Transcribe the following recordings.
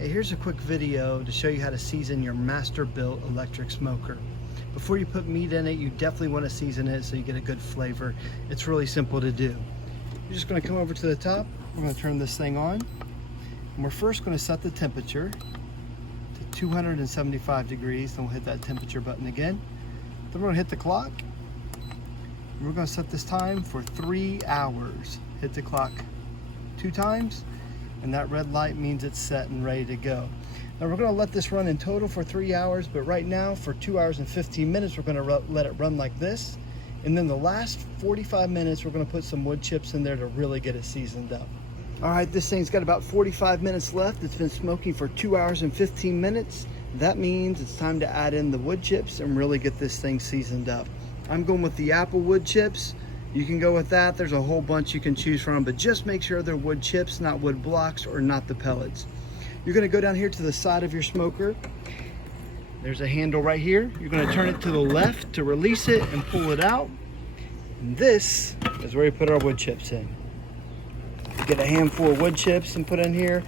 Hey, here's a quick video to show you how to season your Masterbuilt Electric Smoker. Before you put meat in it, you definitely want to season it so you get a good flavor. It's really simple to do. You're just going to come over to the top. We're going to turn this thing on. And we're first going to set the temperature to 275 degrees. Then we'll hit that temperature button again. Then we're going to hit the clock. And we're going to set this time for 3 hours. Hit the clock 2 times. And that red light means it's set and ready to go. Now we're going to let this run in total for 3 hours, but right now for 2 hours and 15 minutes we're going to let it run like this, and then the last 45 minutes we're going to put some wood chips in there to really get it seasoned up. Alright, this thing's got about 45 minutes left. It's been smoking for 2 hours and 15 minutes. That means it's time to add in the wood chips and really get this thing seasoned up. I'm going with the apple wood chips. You can go with that. There's a whole bunch you can choose from, but just make sure they're wood chips, not wood blocks or not the pellets. You're going to go down here to the side of your smoker. There's a handle right here. You're going to turn it to the left to release it and pull it out. And this is where you put our wood chips in. You get a handful of wood chips and put in here.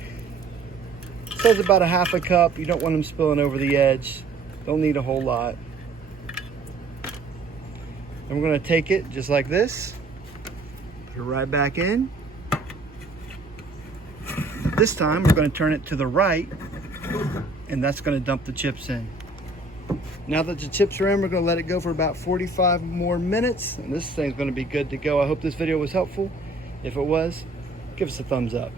It says about a half a cup. You don't want them spilling over the edge. Don't need a whole lot. And we're going to take it just like this, put it right back in. This time we're going to turn it to the right, and that's going to dump the chips in. Now that the chips are in, we're going to let it go for about 45 more minutes, and this thing's going to be good to go. I hope this video was helpful. If it was, give us a thumbs up.